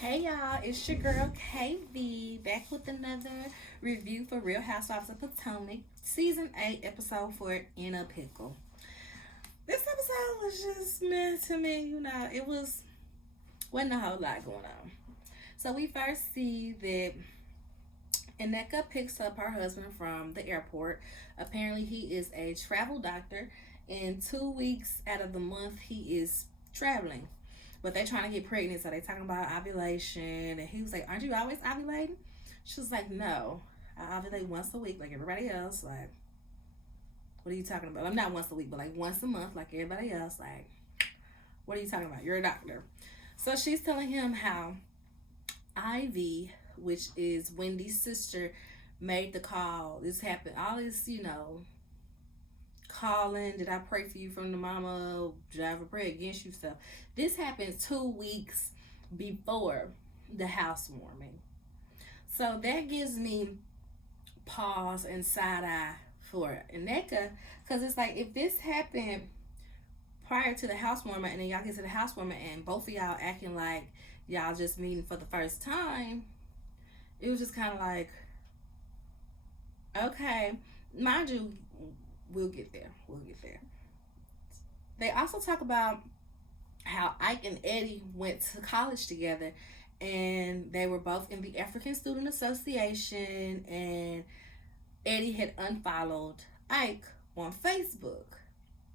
Hey y'all, it's your girl KV back with another review for Real Housewives of Potomac, Season 8, Episode 4, In a Pickle. This episode was just meant to me, wasn't a whole lot going on. So we first see that Ineka picks up her husband from the airport. Apparently he is a travel doctor, and 2 weeks out of the month he is traveling. But they trying to get pregnant, so they talking about ovulation. And he was like, "Aren't you always ovulating?" She was like, "No, I ovulate once a week, like everybody else." Like, what are you talking about? I'm not once a week, but like once a month, like everybody else. Like, what are you talking about? You're a doctor. So she's telling him how Ivy, which is Wendy's sister, made the call. This happened. All this, calling. Did I pray for you from the mama? Did I ever pray against you? Stuff. This happened 2 weeks before the housewarming. So that gives me pause and side eye for Ineka, because it's like if this happened prior to the housewarming and then y'all get to the housewarming and both of y'all acting like y'all just meeting for the first time, it was just kind of like, okay, mind you, we'll get there. We'll get there. They also talk about how Ike and Eddie went to college together, and they were both in the African Student Association, and Eddie had unfollowed Ike on Facebook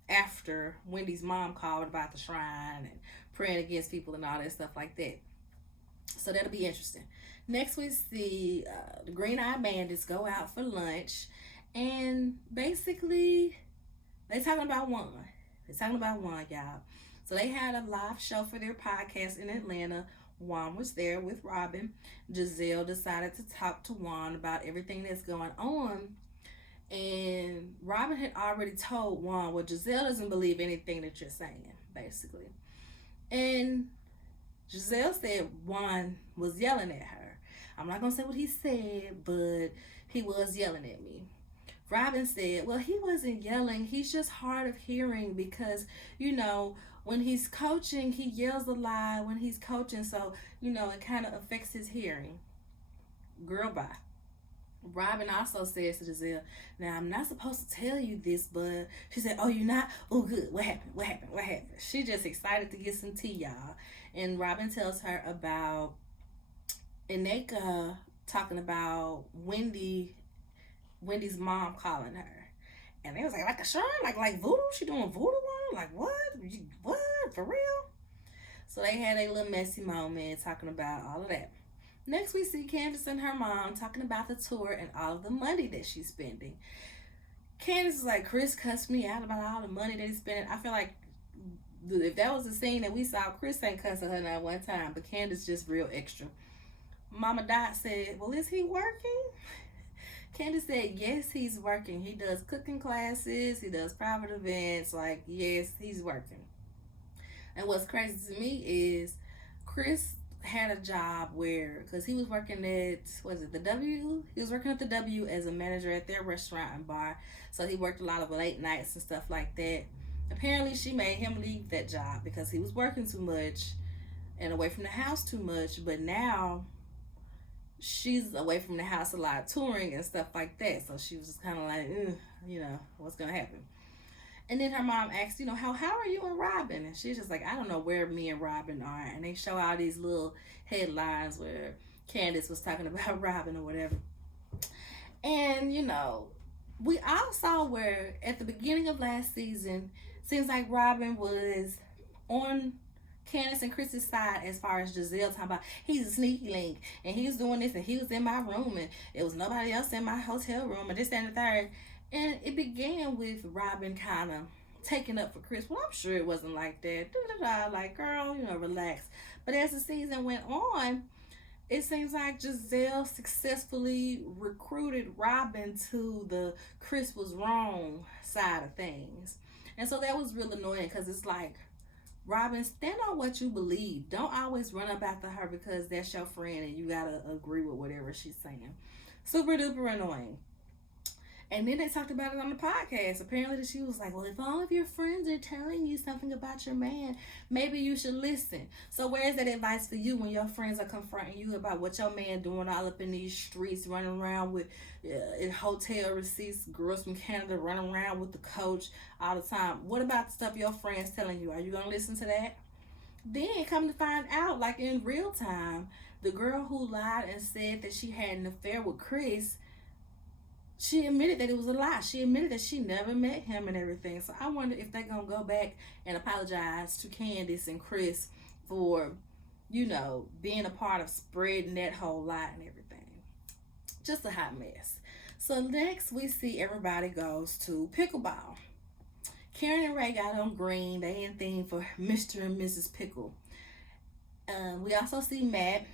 after Wendy's mom called about the shrine and praying against people and all that stuff like that. So that'll be interesting. Next, we see the Green Eyed Bandits go out for lunch, and basically, they talking about Juan. They talking about Juan, y'all. So they had a live show for their podcast in Atlanta. Juan was there with Robin. Giselle decided to talk to Juan about everything that's going on. And Robin had already told Juan, well, Giselle doesn't believe anything that you're saying, basically. And Giselle said Juan was yelling at her. I'm not going to say what he said, but he was yelling at me. Robin said, well, he wasn't yelling. He's just hard of hearing because, when he's coaching, he yells a lot when he's coaching. So, it kind of affects his hearing. Girl, bye. Robin also says to Giselle, now I'm not supposed to tell you this, but she said, oh, you're not? Oh, good. What happened? What happened? What happened? She just excited to get some tea, y'all. And Robin tells her about Ineka talking about Wendy's mom calling her. And they was like a shrine? Like voodoo? She doing voodoo on her? Like what? What? For real? So they had a little messy moment talking about all of that. Next, we see Candace and her mom talking about the tour and all of the money that she's spending. Candace is like, Chris cussed me out about all the money that he's spending. I feel like if that was the scene that we saw, Chris ain't cussing her not one time, but Candace just real extra. Mama Dot said, well, is he working? Candace said, yes, he's working. He does cooking classes. He does private events. Like, yes, he's working. And what's crazy to me is Chris had a job where, because he was working at, the W? He was working at the W as a manager at their restaurant and bar. So he worked a lot of late nights and stuff like that. Apparently, she made him leave that job because he was working too much and away from the house too much. But now she's away from the house a lot, touring and stuff like that. So she was just kind of like, what's going to happen? And then her mom asked, how are you and Robin? And she's just like, I don't know where me and Robin are. And they show all these little headlines where Candace was talking about Robin or whatever. And, we all saw where at the beginning of last season, seems like Robin was on Candace and Chris's side as far as Giselle talking about he's a sneaky link and he was doing this and he was in my room and it was nobody else in my hotel room and this and the third. And it began with Robin kind of taking up for Chris. Well, I'm sure it wasn't like that. Like, girl, relax. But as the season went on, it seems like Giselle successfully recruited Robin to the Chris was wrong side of things. And so that was real annoying because it's like, Robin, stand on what you believe. Don't always run up after her because that's your friend and you gotta agree with whatever she's saying. Super duper annoying. And then they talked about it on the podcast. Apparently, that she was like, "Well, if all of your friends are telling you something about your man, maybe you should listen." So, where's that advice for you when your friends are confronting you about what your man doing all up in these streets, running around with in hotel receipts, girls from Canada running around with the coach all the time? What about the stuff your friends telling you? Are you gonna listen to that? Then come to find out, like in real time, the girl who lied and said that she had an affair with Chris, she admitted that it was a lie. She admitted that she never met him and everything. So I wonder if they're gonna go back and apologize to Candace and Chris for, being a part of spreading that whole lie and everything. Just a hot mess. So next we see everybody goes to pickleball. Karen and Ray got on green. They in theme for Mr. and Mrs. Pickle. We also see Matt.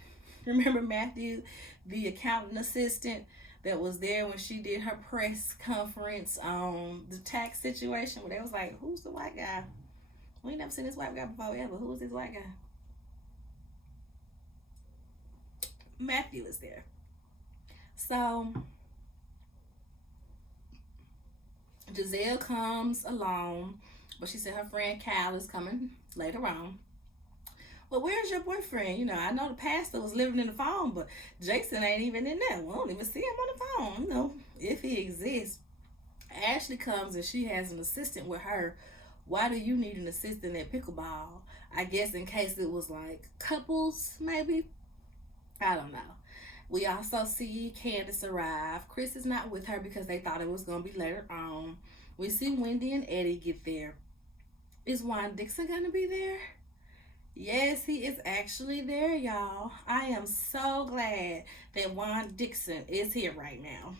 Remember Matthew, the accountant assistant that was there when she did her press conference on the tax situation where they was like, "Who's the white guy? We ain't never seen this white guy before ever. Who is this white guy?" Matthew is there. So Giselle comes along, but she said her friend Cal is coming later on. "Well, where's your boyfriend? I know the pastor was living in the phone, but Jason ain't even in there. We don't even see him on the phone, if he exists." Ashley comes and she has an assistant with her. Why do you need an assistant at pickleball? I guess in case it was like couples, maybe. I don't know. We also see Candace arrive. Chris is not with her because they thought it was going to be later on. We see Wendy and Eddie get there. Is Juan Dixon going to be there? Yes, he is actually there, y'all. I am so glad that Juan Dixon is here right now.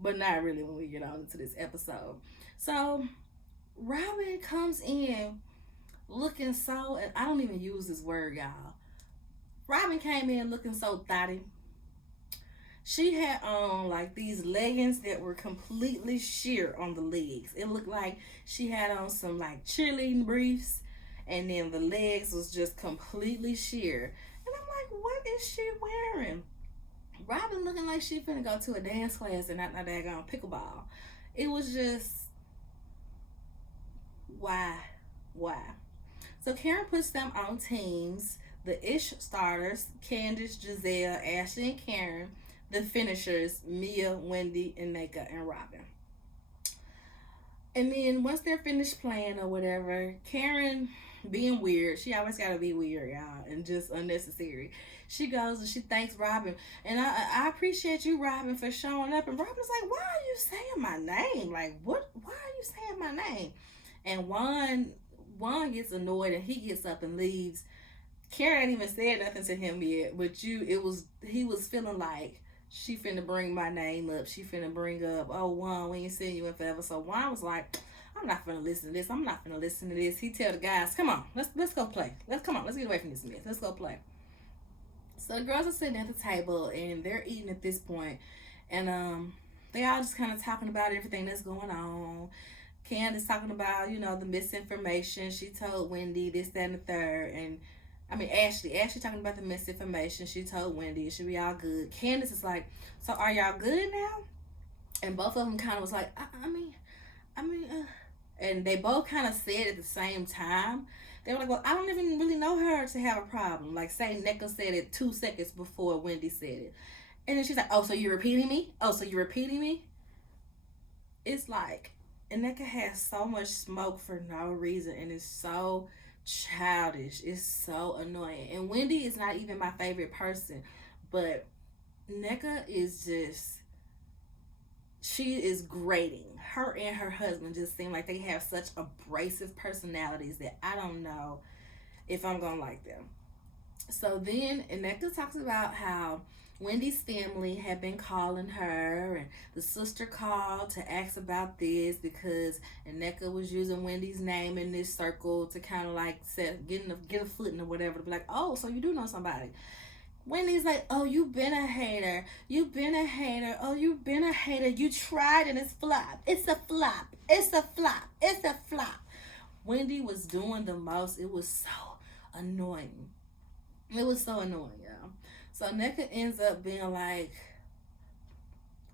But not really when we get on into this episode. So, Robin comes in looking so, and I don't even use this word, y'all. Robin came in looking so thotty. She had on like these leggings that were completely sheer on the legs. It looked like she had on some like cheerleading briefs, and then the legs was just completely sheer. And I'm like, what is she wearing? Robin looking like she finna go to a dance class and not no daggone pickleball. It was just, why? So Karen puts them on teams. The ish starters, Candace, Giselle, Ashley, and Karen. The finishers, Mia, Wendy, and Naka, and Robin. And then once they're finished playing or whatever, Karen, being weird, she always gotta be weird, y'all, and just unnecessary. She goes and she thanks Robin, and I appreciate you, Robin, for showing up. And Robin's like, "Why are you saying my name? Like, what? Why are you saying my name?" And Juan gets annoyed and he gets up and leaves. Karen ain't even said nothing to him yet, but he was feeling like she finna bring my name up. She finna bring up, "Oh, Juan, we ain't seen you in forever." So Juan was like, "I'm not finna listen to this. I'm not finna listen to this." He tell the guys, "Come on, let's go play. Let's get away from this mess. Let's go play." So the girls are sitting at the table and they're eating at this point, and they all just kind of talking about everything that's going on. Candace talking about the misinformation. She told Wendy this, that, and the third, and Ashley talking about the misinformation. She told Wendy it should be all good. Candace is like, "So are y'all good now?" And both of them kind of was like, and they both kind of said at the same time. They were like, "Well, I don't even really know her to have a problem." Like, say Nneka said it 2 seconds before Wendy said it. And then she's like, "Oh, so you're repeating me? Oh, so you're repeating me?" It's like, Nneka has so much smoke for no reason, and it's so childish. It's so annoying. And Wendy is not even my favorite person, but Nneka is just, she is grating. Her and her husband just seem like they have such abrasive personalities that I don't know if I'm gonna like them. So then Nneka talks about how Wendy's family had been calling her, and the sister called to ask about this because Nneka was using Wendy's name in this circle to kind of like get a footing or whatever, to be like, "Oh, so you do know somebody." Wendy's like, "Oh, you've been a hater. You've been a hater. Oh, you've been a hater. You tried and it's flop. It's a flop. It's a flop. It's a flop." Wendy was doing the most. It was so annoying. It was so annoying, y'all. So Nneka ends up being like,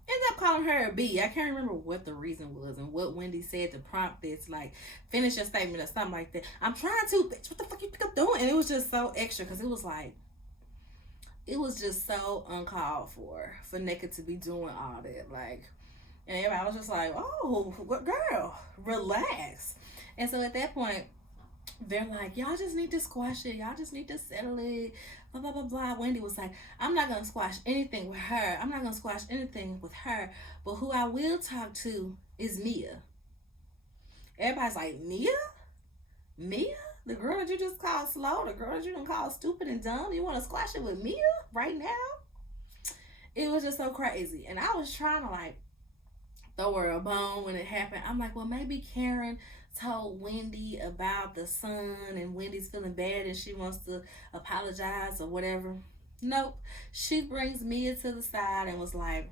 ended up calling her a B. I can't remember what the reason was and what Wendy said to prompt this, like, finish your statement or something like that. I'm trying to, bitch. What the fuck you think I'm doing? And it was just so extra because it was like, it was just so uncalled for Nneka to be doing all that. Like, and everybody was just like, oh, what girl? Relax. And so at that point, they're like, y'all just need to squash it. Y'all just need to settle it. Blah, blah, blah, blah. Wendy was like, I'm not going to squash anything with her. I'm not going to squash anything with her. But who I will talk to is Mia. Everybody's like, Mia? Mia? The girl that you just called slow? The girl that you done called stupid and dumb? You want to squash it with Mia right now? It was just so crazy. And I was trying to, like, throw her a bone when it happened. I'm like, well, maybe Karen told Wendy about the son and Wendy's feeling bad and she wants to apologize or whatever. Nope. She brings Mia to the side and was like,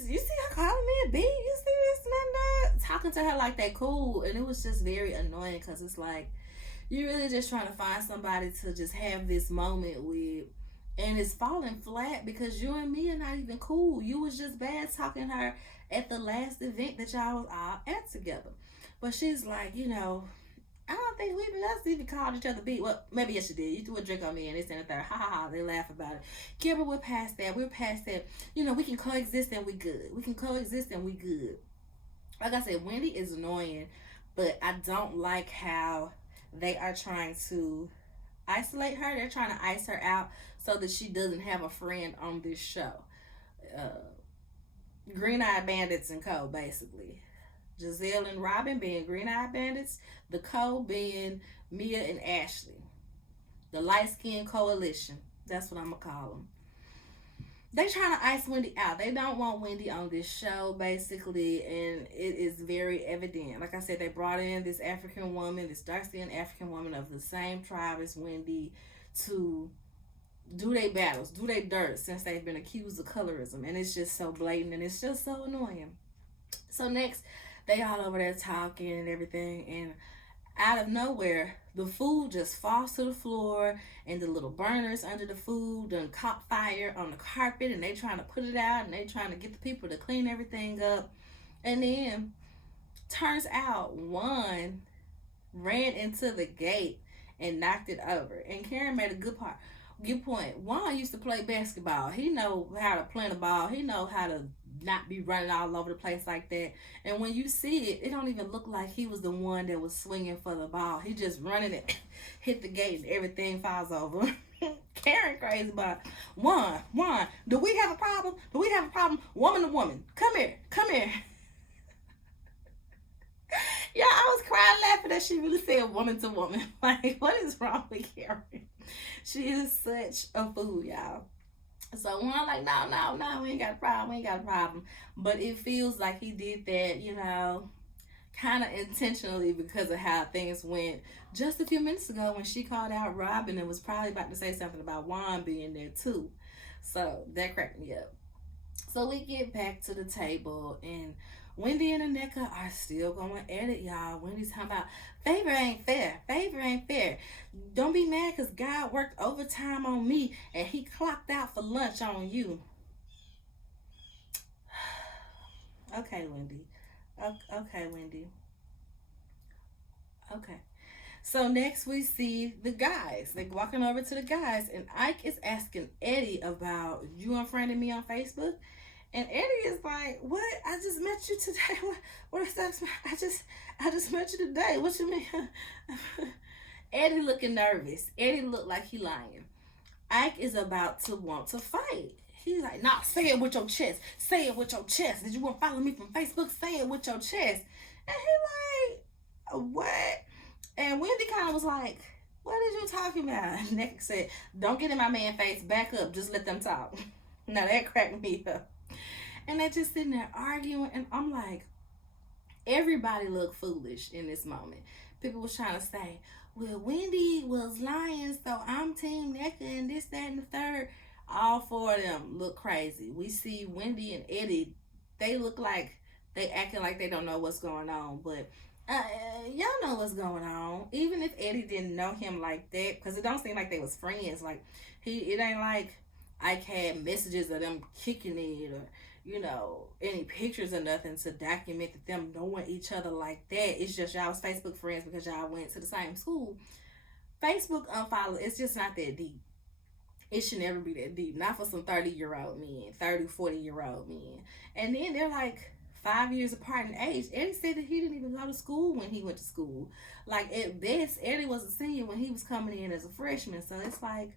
you see her calling me a B? You see this and that? Talking to her like that cool. And it was just very annoying because it's like, you're really just trying to find somebody to just have this moment with. And it's falling flat because you and me are not even cool. You was just bad talking her at the last event that y'all was all at together. But she's like, you know, I don't think us even called each other B. Well, maybe yes, you did. You threw a drink on me and this and the third. Ha ha ha. They laugh about it. Kimber, we're past that. We're past that. You know, we can coexist and we good. We can coexist and we good. Like I said, Wendy is annoying, but I don't like how they are trying to isolate her. They're trying to ice her out so that she doesn't have a friend on this show. Green Eyed Bandits and Co. Basically, Giselle and Robin being Green Eyed Bandits, the Co being Mia and Ashley, the light skinned coalition. That's what I'm gonna call them. They trying to ice Wendy out. They don't want Wendy on this show, basically, and it is very evident. Like I said, they brought in this African woman, this dark-skinned African woman of the same tribe as Wendy, to do their battles, do their dirt, since they've been accused of colorism, and it's just so blatant and it's just so annoying. So next, they all over there talking and everything, and out of nowhere, the food just falls to the floor, and the little burners under the food done caught fire on the carpet, and they trying to put it out, and they trying to get the people to clean everything up. And then turns out one ran into the gate and knocked it over. And Karen made a good point. Juan used to play basketball. He know how to plant a ball. He know how to not be running all over the place like that. And when you see it, it don't even look like he was the one that was swinging for the ball. He just running it, hit the gate, and everything falls over. Karen crazy about Juan. Do we have a problem? Do we have a problem? Woman to woman, come here. Yeah, I was crying laughing that she really said woman to woman. Like, what is wrong with Karen? She is such a fool, y'all. So when I'm like, no, we ain't got a problem. But it feels like he did that, you know, kind of intentionally because of how things went just a few minutes ago when she called out Robin and was probably about to say something about Juan being there too. So that cracked me up. So we get back to the table, and Wendy and Nneka are still going at it, y'all. Wendy's talking about favor ain't fair. Don't be mad because God worked overtime on me and he clocked out for lunch on you. Okay, Wendy. Okay, Wendy. Okay. So next we see the guys. They're walking over to the guys, and Ike is asking Eddie about, you unfriended me on Facebook? And Eddie is like, what? I just met you today. What is that? I just met you today. What you mean? Eddie looking nervous. Eddie looked like he lying. Ike is about to want to fight. He's like, nah, say it with your chest. Say it with your chest. Did you want to follow me from Facebook? Say it with your chest. And he like, what? And Wendy kind of was like, what are you talking about? And Nick said, don't get in my man's face. Back up. Just let them talk. Now that cracked me up. And they're just sitting there arguing. And I'm like, everybody looked foolish in this moment. People was trying to say, well, Wendy was lying, so I'm Team Nneka and this, that, and the third. All four of them look crazy. We see Wendy and Eddie. They look like they acting like they don't know what's going on. But y'all know what's going on. Even if Eddie didn't know him like that, because it don't seem like they was friends. Like, it ain't like Ike had messages of them kicking it, or any pictures or nothing to document that them knowing each other like that. It's just y'all's Facebook friends because y'all went to the same school. Facebook unfollow, it's just not that deep. It should never be that deep. Not for some 30-year-old men, 30, 40-year-old men. And then they're like 5 years apart in age. Eddie said that he didn't even go to school when he went to school. Like, at best, Eddie was a senior when he was coming in as a freshman. So it's like,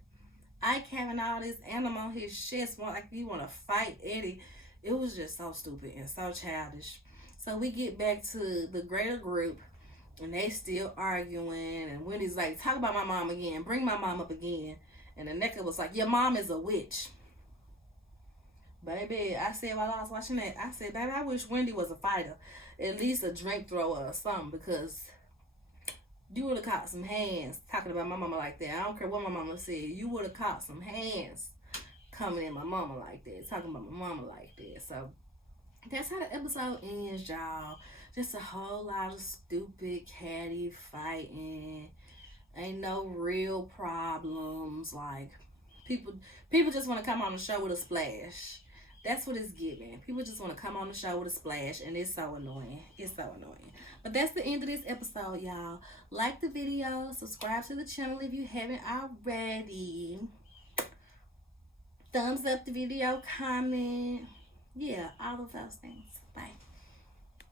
Ike having all this animal on his chest, like you want to fight Eddie. It was just so stupid and so childish. So we get back to the greater group, and they still arguing. And Wendy's like, talk about my mom again. Bring my mom up again. And the Nneka was like, your mom is a witch. Baby, I said while I was watching that, I said, baby, I wish Wendy was a fighter. At least a drink thrower or something, because you would have caught some hands talking about my mama like that. I don't care what my mama said. You would have caught some hands coming in my mama like that, talking about my mama like that. So that's how the episode ends, y'all. Just a whole lot of stupid, catty fighting. Ain't no real problems. Like, people just want to come on the show with a splash. That's what it's giving. People just want to come on the show with a splash, and it's so annoying. It's so annoying. But that's the end of this episode, y'all. Like the video, subscribe to the channel if you haven't already. Thumbs up the video, comment. Yeah, all of those things. Bye.